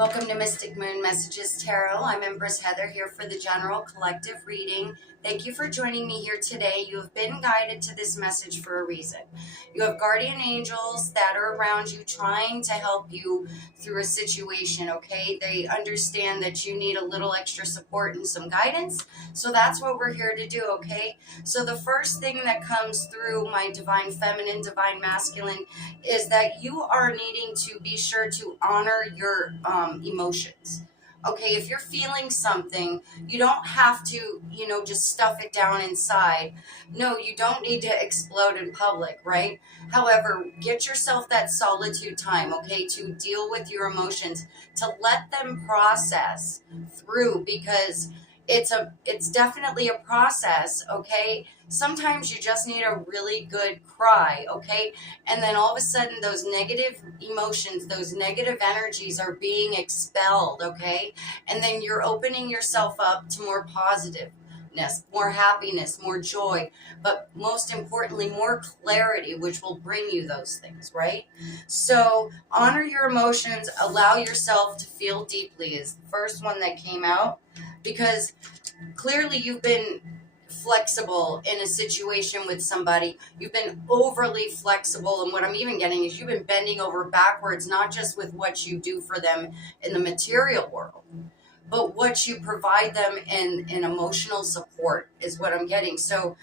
Welcome to Mystic Moon Messages Tarot. I'm Empress Heather here for the general collective reading. Thank you for joining me here today. You have been guided to this message for a reason. You have guardian angels that are around you trying to help you through a situation, okay? They understand that you need a little extra support and some guidance. So that's what we're here to do, okay? So the first thing that comes through my divine feminine, divine masculine is that you are needing to be sure to honor your emotions. Okay, if you're feeling something, you don't have to, just stuff it down inside. No, you don't need to explode in public, right? However, get yourself that solitude time, okay, to deal with your emotions, to let them process through, because it's definitely a process, okay? Sometimes you just need a really good cry, okay? And then all of a sudden those negative emotions, those negative energies are being expelled, okay? And then you're opening yourself up to more positiveness, more happiness, more joy, but most importantly, more clarity, which will bring you those things, right? So honor your emotions, allow yourself to feel deeply is the first one that came out, because clearly you've been flexible in a situation with somebody. You've been overly flexible, and what I'm even getting is you've been bending over backwards, not just with what you do for them in the material world, but what you provide them in emotional support is what I'm getting. So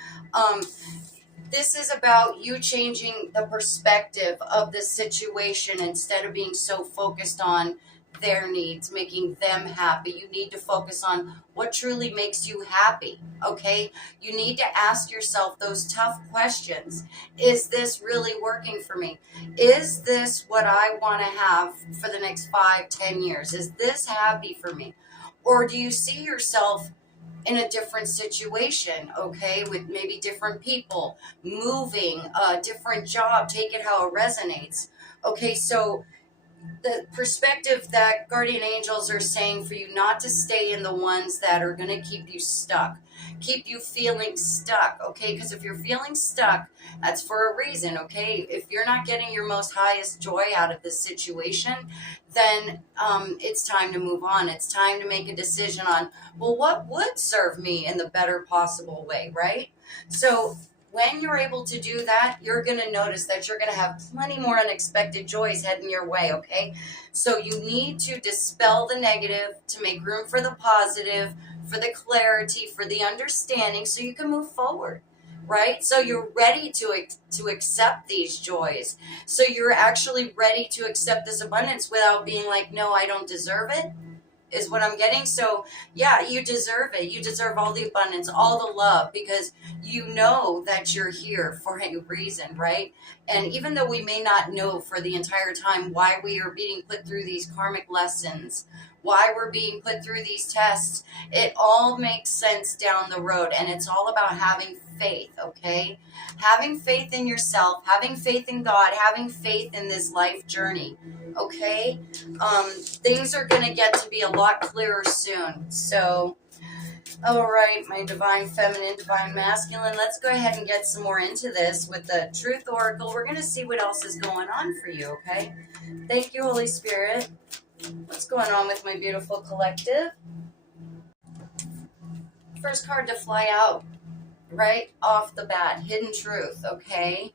this is about you changing the perspective of the situation. Instead of being so focused on their needs, making them happy, you need to focus on what truly makes you happy, okay? You need to ask yourself those tough questions. Is this really working for me? Is this what I want to have for the next 5-10 years? Is this happy for me? Or do you see yourself in a different situation, okay, with maybe different people, moving, a different job, take it how it resonates, okay? So the perspective that guardian angels are saying for you not to stay in the ones that are going to keep you stuck, keep you feeling stuck, okay? Because if you're feeling stuck, that's for a reason, okay? If you're not getting your most highest joy out of this situation, then it's time to move on. It's time to make a decision on, well, what would serve me in the better possible way, right? So when you're able to do that, you're going to notice that you're going to have plenty more unexpected joys heading your way, okay? So you need to dispel the negative to make room for the positive, for the clarity, for the understanding, so you can move forward, right? So you're ready to accept these joys. So you're actually ready to accept this abundance without being like, no, I don't deserve it, is what I'm getting. So yeah, you deserve it. You deserve all the abundance, all the love, because you know that you're here for a reason, right? And even though we may not know for the entire time why we are being put through these karmic lessons, why we're being put through these tests, it all makes sense down the road. And it's all about having faith, okay? Having faith in yourself, having faith in God, having faith in this life journey, okay? Things are going to get to be a lot clearer soon. So, all right, my divine feminine, divine masculine, let's go ahead and get some more into this with the Truth Oracle. We're going to see what else is going on for you, okay? Thank you, Holy Spirit. What's going on with my beautiful collective? First card to fly out right off the bat, Hidden Truth, okay?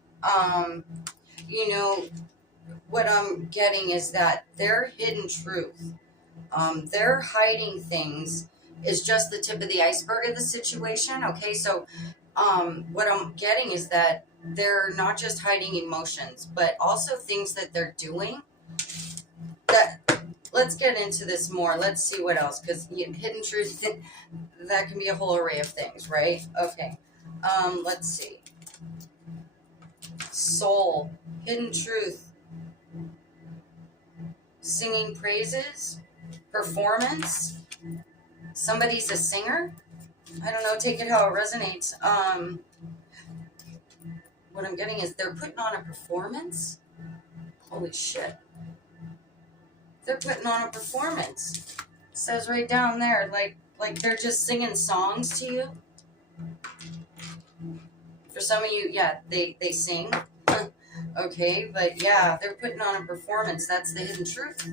What I'm getting is that their hidden truth, they're hiding things, is just the tip of the iceberg of the situation, okay? So what I'm getting is that they're not just hiding emotions, but also things that they're doing. Let's get into this more. Let's see what else, because hidden truth, that can be a whole array of things, right? Okay, let's see. Soul, hidden truth, singing praises, performance. Somebody's a singer. I don't know, take it how it resonates. What I'm getting is they're putting on a performance. Holy shit. They're putting on a performance. It says right down there, like they're just singing songs to you. For some of you, yeah, they sing. Okay, but yeah, they're putting on a performance. That's the hidden truth.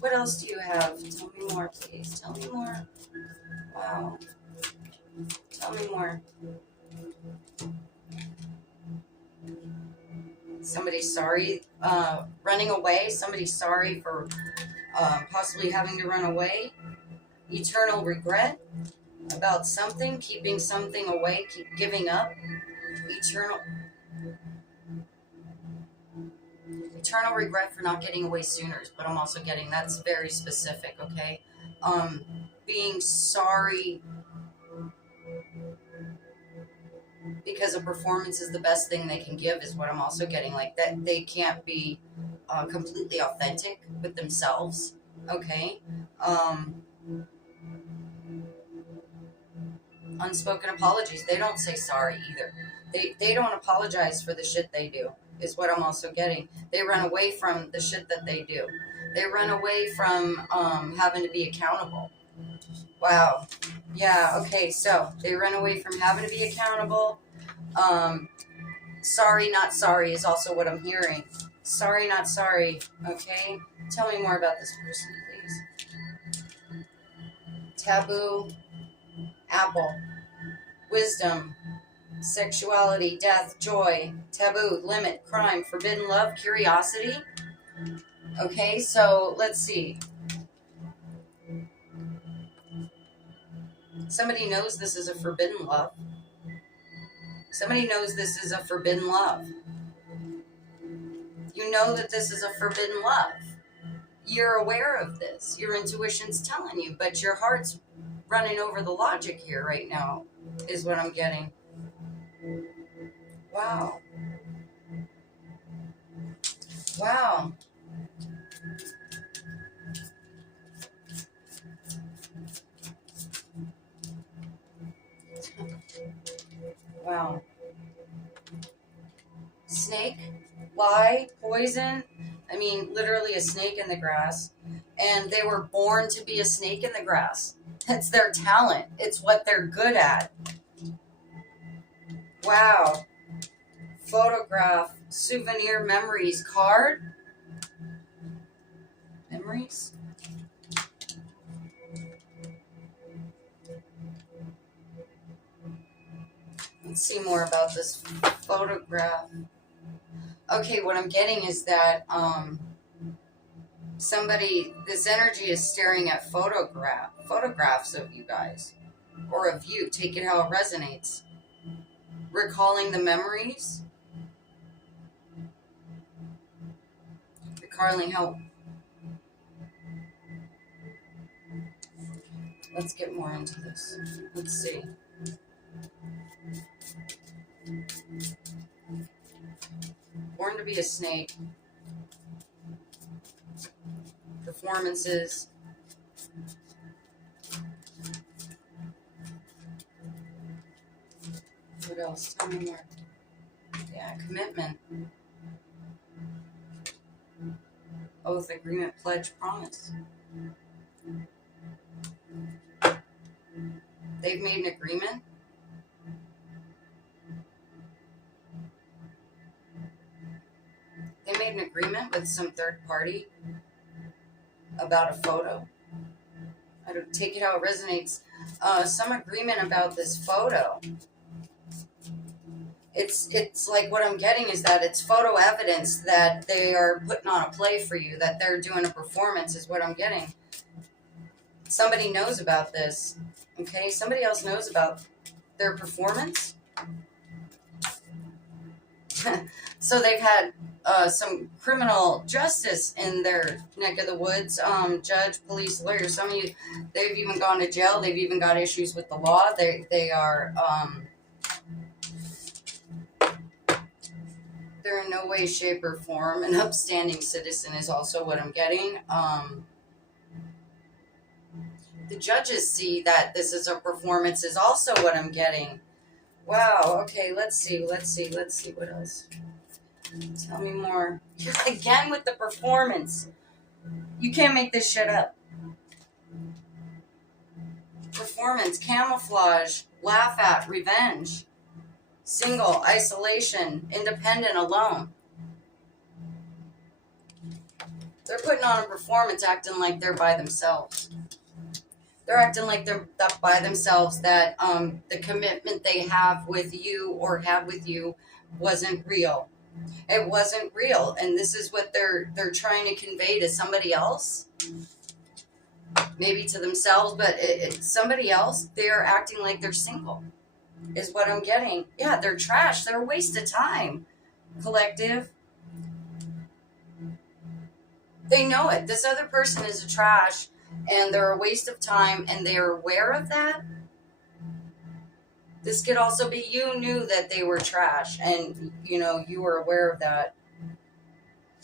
What else do you have? Tell me more, please. Tell me more. Wow. Tell me more. Somebody sorry, running away. Somebody sorry for possibly having to run away. Eternal regret about something, keeping something away, keep giving up. Eternal regret for not getting away sooner, but I'm also getting that's very specific, okay? Being sorry because a performance is the best thing they can give is what I'm also getting, like that they can't be completely authentic with themselves, okay? Unspoken apologies, they don't say sorry either. They don't apologize for the shit they do is what I'm also getting. They run away from the shit that they do. They run away from having to be accountable. Wow. Yeah, okay, so they run away from having to be accountable. Sorry, not sorry is also what I'm hearing. Sorry, not sorry, okay? Tell me more about this person, please. Taboo, apple, wisdom, sexuality, death, joy, taboo, limit, crime, forbidden love, curiosity. Okay, so let's see. Somebody knows this is a forbidden love. Somebody knows this is a forbidden love. You know that this is a forbidden love. You're aware of this. Your intuition's telling you, but your heart's running over the logic here right now, is what I'm getting. Wow. Wow. Wow. Snake, lie, poison. I mean, literally a snake in the grass. And they were born to be a snake in the grass. It's their talent. It's what they're good at. Wow. Photograph, souvenir, memories, card. Memories. Let's see more about this photograph. Okay, what I'm getting is that this energy is staring at photographs of you guys, or of you. Take it how it resonates. Recalling the memories. Recalling how. Let's get more into this. Let's see. Born to be a snake. Performances. What else? Tell me more. Yeah, commitment. Oath, agreement, pledge, promise. They've made an agreement. They made an agreement with some third party about a photo. I don't take it how it resonates. Some agreement about this photo. It's like what I'm getting is that it's photo evidence that they are putting on a play for you, that they're doing a performance is what I'm getting. Somebody knows about this. Okay, somebody else knows about their performance. So they've had some criminal justice in their neck of the woods. Judge, police, lawyer. Some of you, they've even gone to jail. They've even got issues with the law. They are they're in no way, shape, or form an upstanding citizen is also what I'm getting. The judges see that this is a performance is also what I'm getting. Wow. Okay. Let's see what else. Tell me more. Again with the performance. You can't make this shit up. Performance, camouflage, laugh at, revenge, single, isolation, independent, alone. They're putting on a performance, acting like they're by themselves. They're acting like they're by themselves, that the commitment they have with you or had with you wasn't real. It wasn't real, and this is what they're trying to convey to somebody else, maybe to themselves, but somebody else. They're acting like they're single, is what I'm getting. Yeah, they're trash. They're a waste of time, collective. They know it. This other person is a trash, and they're a waste of time, and they're aware of that. This could also be you knew that they were trash, and you were aware of that.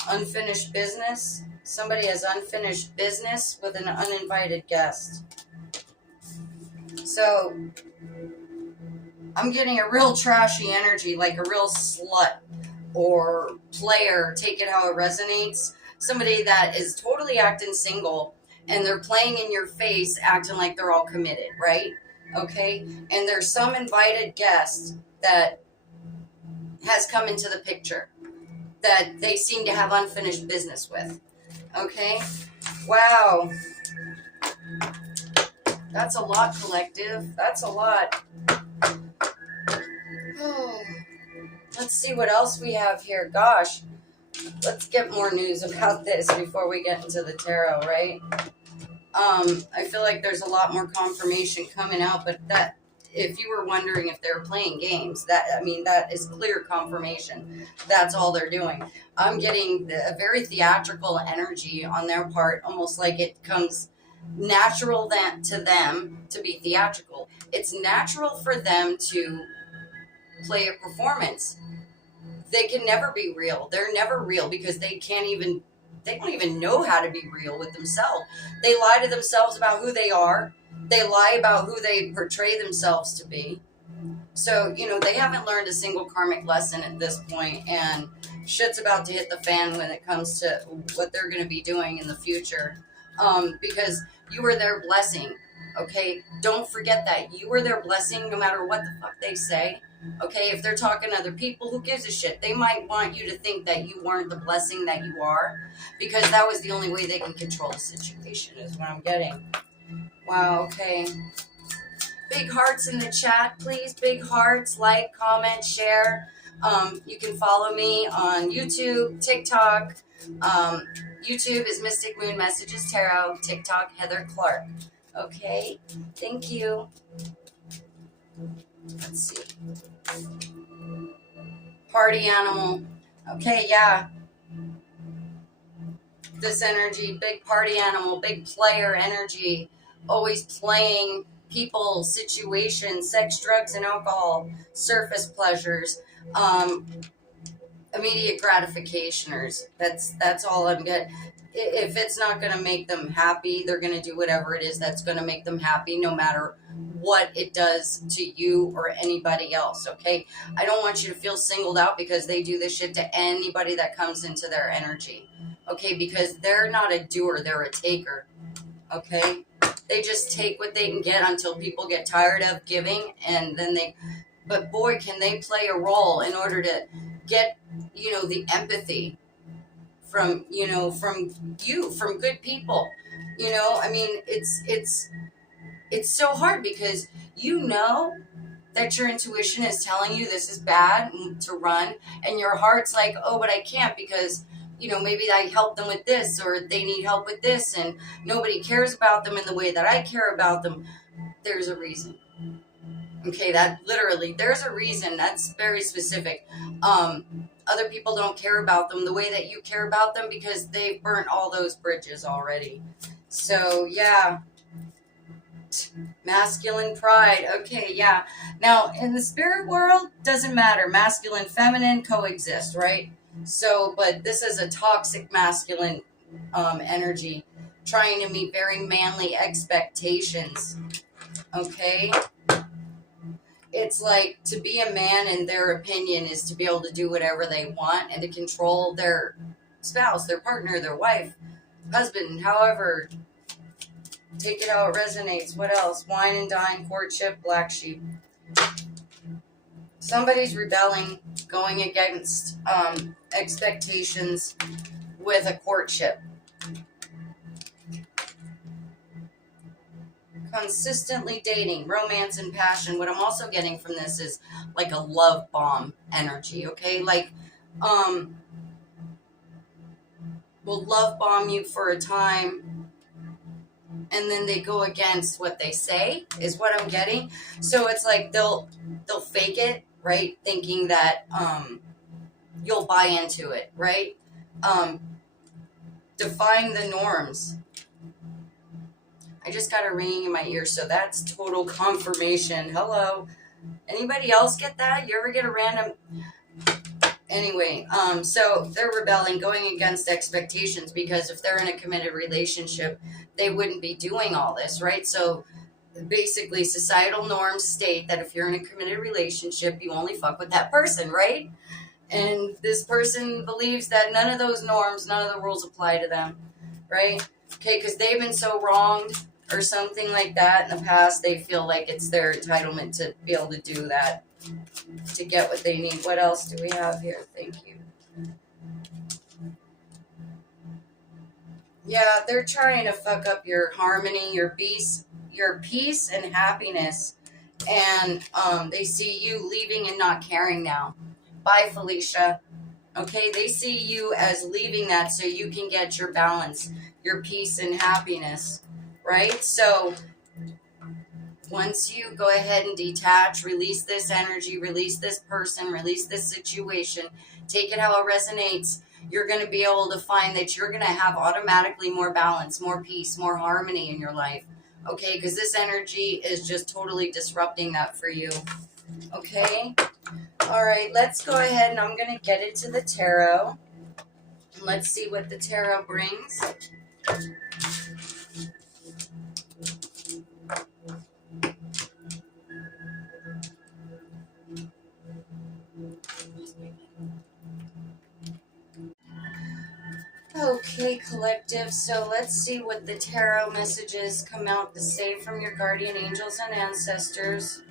Unfinished business. Somebody has unfinished business with an uninvited guest. So I'm getting a real trashy energy, like a real slut or player. Take it how it resonates. Somebody that is totally acting single, and they're playing in your face, acting like they're all committed, right? Okay? And there's some invited guest that has come into the picture that they seem to have unfinished business with. Okay? Wow. That's a lot, collective. That's a lot. Oh. Let's see what else we have here. Gosh. Let's get more news about this before we get into the tarot, right? I feel like there's a lot more confirmation coming out, but that, if you were wondering if they're playing games, that is clear confirmation. That's all they're doing. I'm getting a very theatrical energy on their part, almost like it comes natural to them to be theatrical. It's natural for them to play a performance. They can never be real. They're never real because they don't even know how to be real with themselves. They lie to themselves about who they are. They lie about who they portray themselves to be. So, they haven't learned a single karmic lesson at this point, and shit's about to hit the fan when it comes to what they're going to be doing in the future. Because you were their blessing, okay? Don't forget that. You were their blessing no matter what the fuck they say. Okay, if they're talking to other people, who gives a shit? They might want you to think that you weren't the blessing that you are, because that was the only way they can control the situation, is what I'm getting. Wow, okay. Big hearts in the chat, please. Big hearts, like, comment, share. You can follow me on YouTube, TikTok. YouTube is Mystic Moon Messages Tarot. TikTok, Heather Clark. Okay, thank you. Let's see. Party animal. Okay, yeah. This energy, big party animal, big player energy, always playing people, situations, sex, drugs, and alcohol, surface pleasures, immediate gratificationers. That's all I'm getting. If it's not going to make them happy, they're going to do whatever it is that's going to make them happy, no matter what it does to you or anybody else, okay? I don't want you to feel singled out because they do this shit to anybody that comes into their energy, okay? Because they're not a doer, they're a taker, okay? They just take what they can get until people get tired of giving, and then but boy, can they play a role in order to get, the empathy from good people. It's so hard because that your intuition is telling you this is bad to run, and your heart's like, oh, but I can't because maybe I help them with this, or they need help with this, and nobody cares about them in the way that I care about them. There's a reason. Okay, that literally, there's a reason. That's very specific. Other people don't care about them the way that you care about them because they've burnt all those bridges already. So, yeah. Masculine pride. Okay, yeah. Now, in the spirit world, doesn't matter. Masculine, feminine coexist, right? So, but this is a toxic masculine energy trying to meet very manly expectations. Okay? It's like, to be a man, in their opinion, is to be able to do whatever they want and to control their spouse, their partner, their wife, husband, however. Take it how it resonates. What else? Wine and dine, courtship, black sheep. Somebody's rebelling, going against expectations with a courtship. consistently dating, romance and passion. What I'm also getting from this is like a love bomb energy, okay? Like, will love bomb you for a time, and then they go against what they say, is what I'm getting. So it's like they'll fake it, right? Thinking that you'll buy into it, right? Defying the norms. I just got a ringing in my ear, so that's total confirmation. Hello. Anybody else get that? You ever get a random... Anyway, so they're rebelling, going against expectations, because if they're in a committed relationship, they wouldn't be doing all this, right? So basically, societal norms state that if you're in a committed relationship, you only fuck with that person, right? And this person believes that none of those norms, none of the rules apply to them, right? Okay, because they've been so wronged or something like that in the past, they feel like it's their entitlement to be able to do that, to get what they need. What else do we have here? Thank you. Yeah, they're trying to fuck up your harmony, your peace and happiness. And they see you leaving and not caring now. Bye, Felicia. Okay, they see you as leaving that so you can get your balance, your peace and happiness, right? So once you go ahead and detach, release this energy, release this person, release this situation, take it how it resonates, you're going to be able to find that you're going to have automatically more balance, more peace, more harmony in your life. Okay, because this energy is just totally disrupting that for you. Okay? All right, let's go ahead and I'm going to get into the tarot. Let's see what the tarot brings. Okay, collective, so let's see what the tarot messages come out to say from your guardian angels and ancestors.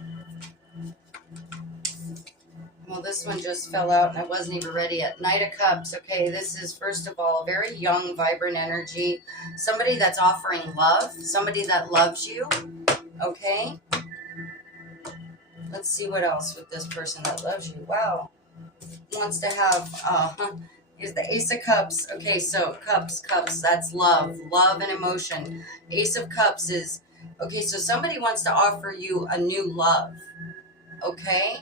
Well, this one just fell out and I wasn't even ready yet. Knight of Cups. Okay, this is, first of all, a very young, vibrant energy. Somebody that's offering love. Somebody that loves you. Okay? Let's see what else with this person that loves you. Wow. Wants to have... Here's the Ace of Cups. Okay, so cups, that's love and emotion. Ace of Cups is, okay, so somebody wants to offer you a new love, okay?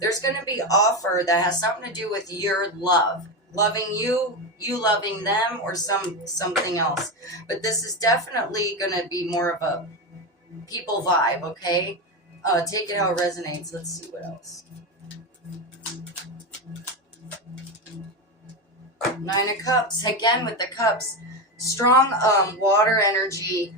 There's going to be offer that has something to do with your love, loving you, you loving them, or something else. But this is definitely going to be more of a people vibe, okay? Take it how it resonates. Let's see what else. Nine of Cups, again with the cups, strong water energy,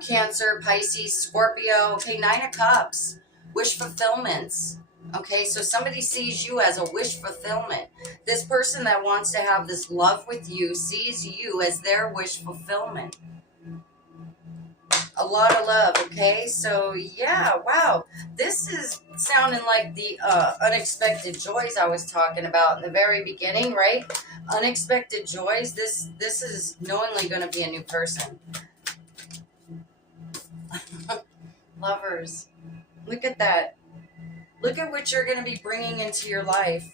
Cancer, Pisces, Scorpio. Okay, Nine of Cups, wish fulfillments. Okay, so somebody sees you as a wish fulfillment. This person that wants to have this love with you sees you as their wish fulfillment. A lot of love, okay? So, yeah, wow. This is sounding like the unexpected joys I was talking about in the very beginning, right? Unexpected joys. This is knowingly going to be a new person. Lovers. Look at that. Look at what you're going to be bringing into your life.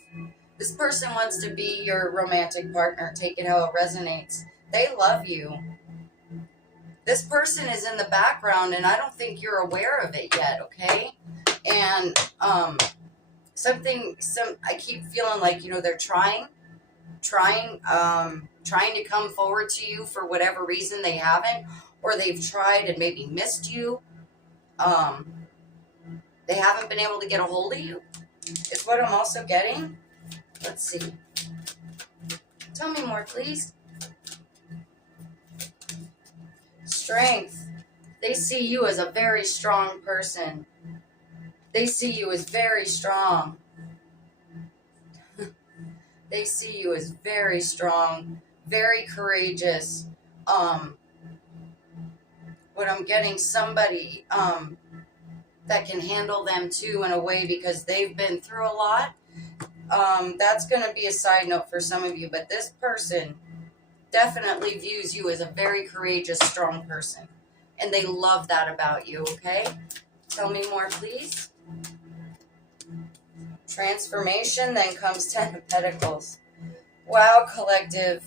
This person wants to be your romantic partner. Take it how it resonates. They love you. This person is in the background, and I don't think you're aware of it yet, okay? And I keep feeling like, you know, they're trying to come forward to you for whatever reason they haven't, or they've tried and maybe missed you. They haven't been able to get a hold of you, is what I'm also getting. Let's see. Tell me more, please. Strength. They see you as a very strong person. They see you as very strong. They see you as very strong, very courageous. What I'm getting, somebody that can handle them too in a way, because they've been through a lot. That's going to be a side note for some of you, but this person definitely views you as a very courageous, strong person. and they love that about you, okay? Tell me more, please. Transformation, then comes 10 of Pentacles. Wow, collective.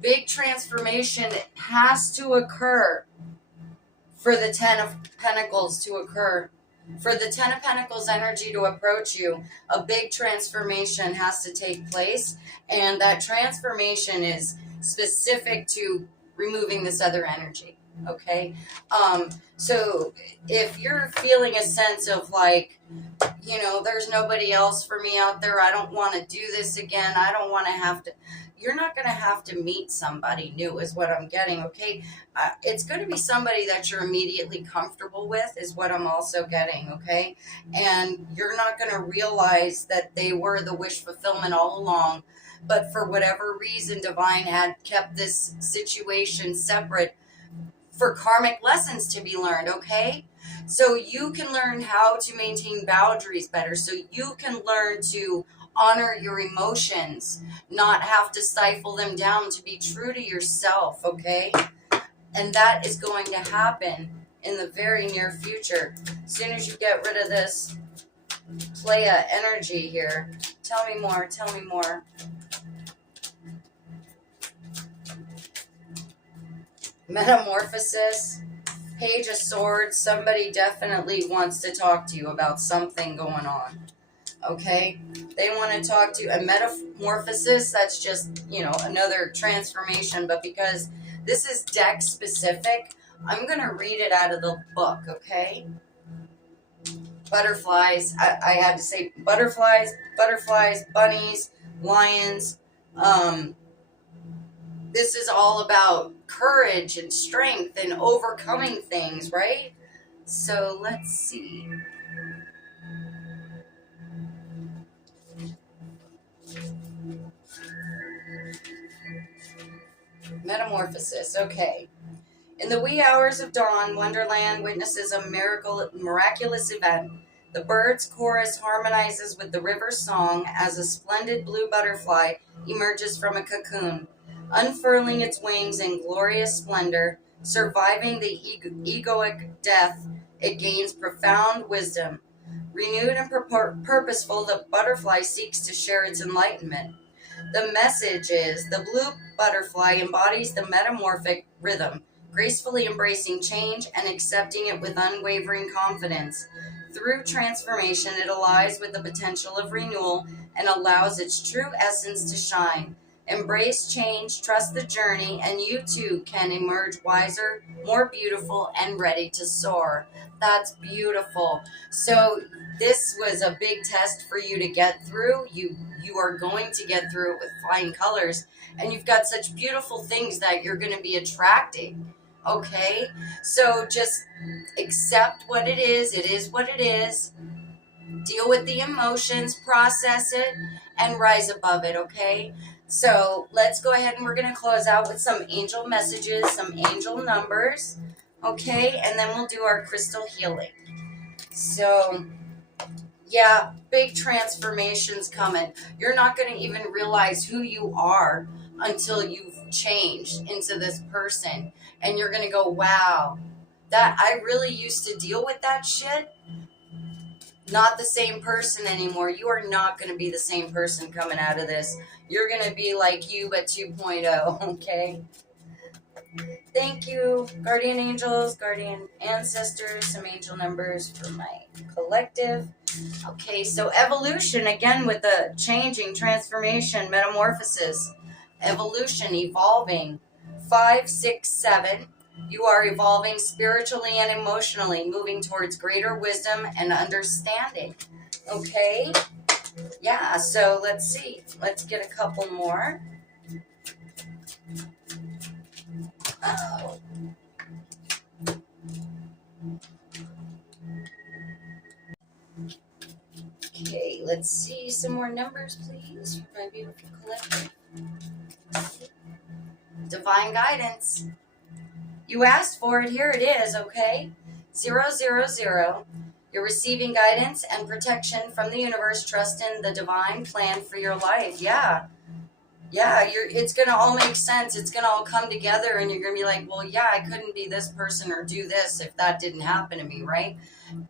Big transformation has to occur for the 10 of Pentacles to occur. For the 10 of Pentacles energy to approach you, a big transformation has to take place. And that transformation is specific to removing this other energy. Okay? So if you're feeling a sense of like, you know, there's nobody else for me out there, I don't want to do this again, I don't want to have to, you're not going to have to meet somebody new is what I'm getting, okay? It's going to be somebody that you're immediately comfortable with is what I'm also getting, okay? And you're not going to realize that they were the wish fulfillment all along, but for whatever reason, Divine had kept this situation separate for karmic lessons to be learned, okay? So you can learn how to maintain boundaries better, so you can learn to honor your emotions, not have to stifle them down, to be true to yourself, okay? And that is going to happen in the very near future. As soon as you get rid of this playa energy here. Tell me more, tell me more. Metamorphosis, Page of Swords. Somebody definitely wants to talk to you about something going on. Okay, they want to talk to you. A metamorphosis, that's just, you know, another transformation. But because this is deck specific, I'm going to read it out of the book, okay? Butterflies. I had to say butterflies, bunnies, lions. This is all about courage and strength and overcoming things, right? So let's see. Metamorphosis, okay. In the wee hours of dawn, Wonderland witnesses a miraculous event. The birds' chorus harmonizes with the river's song as a splendid blue butterfly emerges from a cocoon, unfurling its wings in glorious splendor. Surviving the egoic death, it gains profound wisdom. Renewed and purposeful, the butterfly seeks to share its enlightenment. The message is the blue butterfly embodies the metamorphic rhythm, gracefully embracing change and accepting it with unwavering confidence. Through transformation, it aligns with the potential of renewal and allows its true essence to shine. Embrace change, trust the journey, and you too can emerge wiser, more beautiful, and ready to soar. That's beautiful. So this was a big test for you to get through. You are going to get through it with flying colors, and you've got such beautiful things that you're going to be attracting. Okay? So just accept what it is. It is what it is. Deal with the emotions, process it, and rise above it, okay? So let's go ahead and we're going to close out with some angel messages, some angel numbers, okay? And then we'll do our crystal healing. So, yeah, big transformations coming. You're not going to even realize who you are until you've changed into this person. And you're going to go, wow, that I really used to deal with that shit. Not the same person anymore. You are not going to be the same person coming out of this. You're going to be like you, but 2.0, okay? Thank you, guardian angels, guardian ancestors, some angel numbers for my collective. Okay, so evolution, again with the changing, transformation, metamorphosis, evolution, evolving. 5, 6, 7. You are evolving spiritually and emotionally, moving towards greater wisdom and understanding. Okay? Yeah, so let's see. Let's get a couple more. Oh. Okay, let's see some more numbers, please, for my beautiful collective. Divine guidance. You asked for it, here it is, okay? 000. You're receiving guidance and protection from the universe. Trust in the divine plan for your life. Yeah. Yeah, it's going to all make sense. It's going to all come together and you're going to be like, well, yeah, I couldn't be this person or do this if that didn't happen to me, right?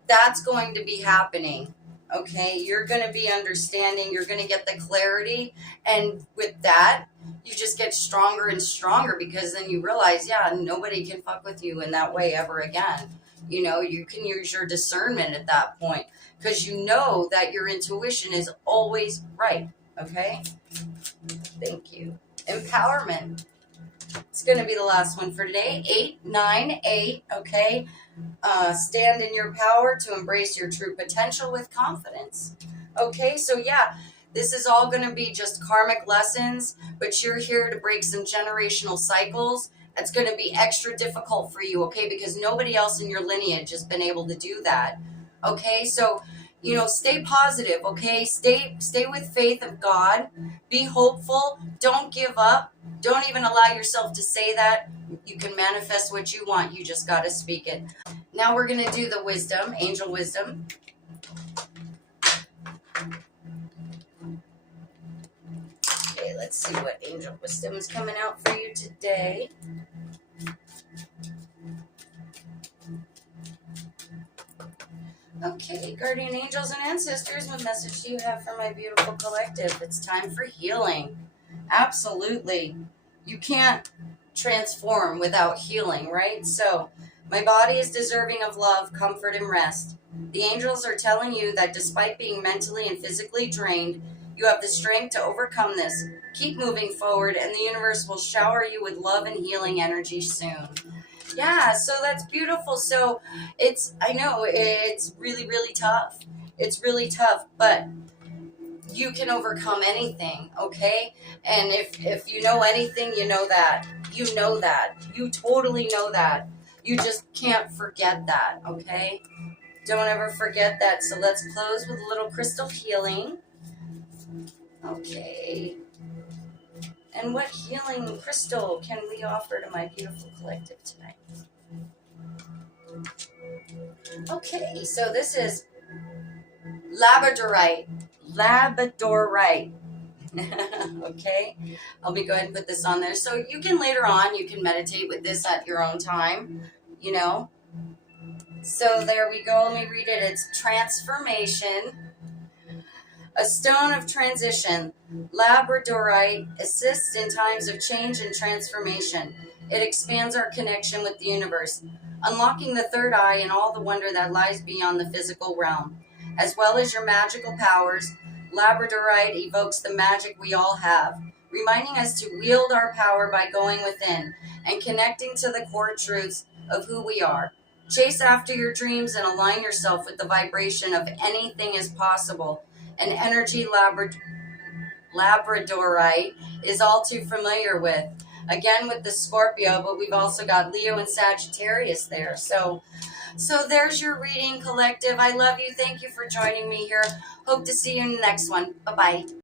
That's going to be happening. Okay, you're going to be understanding, you're going to get the clarity, and with that you just get stronger and stronger, because then you realize, yeah, nobody can fuck with you in that way ever again. You can use your discernment at that point, because you know that your intuition is always right. Okay, thank you. Empowerment. It's going to be the last one for today. 898. Okay. Stand in your power to embrace your true potential with confidence. Okay, so yeah, this is all going to be just karmic lessons, but you're here to break some generational cycles. It's going to be extra difficult for you, okay, because nobody else in your lineage has been able to do that. Okay, so stay positive. Okay, stay with faith of God. Be hopeful. Don't give up. Don't even allow yourself to say that. You can manifest what you want. You just got to speak it. Now we're going to do the wisdom, angel wisdom. Okay, let's see what angel wisdom is coming out for you today. Okay, guardian angels and ancestors, what message do you have for my beautiful collective? It's time for healing. Absolutely. You can't transform without healing, right? So, my body is deserving of love, comfort, and rest. The angels are telling you that despite being mentally and physically drained, you have the strength to overcome this. Keep moving forward, and the universe will shower you with love and healing energy soon. Yeah, so that's beautiful. So I know it's really, really tough. It's really tough, but you can overcome anything, okay? And if you know anything, you know that. You know that. You totally know that. You just can't forget that, okay? Don't ever forget that. So let's close with a little crystal healing. Okay. And what healing crystal can we offer to my beautiful collective tonight? Okay, so this is labradorite. Labradorite. Okay, I'll be go ahead and put this on there. So you can later on, you can meditate with this at your own time, So there we go. Let me read it. It's transformation. A stone of transition. Labradorite assists in times of change and transformation. It expands our connection with the universe, unlocking the third eye and all the wonder that lies beyond the physical realm. As well as your magical powers, Labradorite evokes the magic we all have, reminding us to wield our power by going within and connecting to the core truths of who we are. Chase after your dreams and align yourself with the vibration of anything is possible. An energy Labradorite is all too familiar with. Again with the Scorpio, but we've also got Leo and Sagittarius there. So there's your reading, collective. I love you. Thank you for joining me here. Hope to see you in the next one. Bye-bye.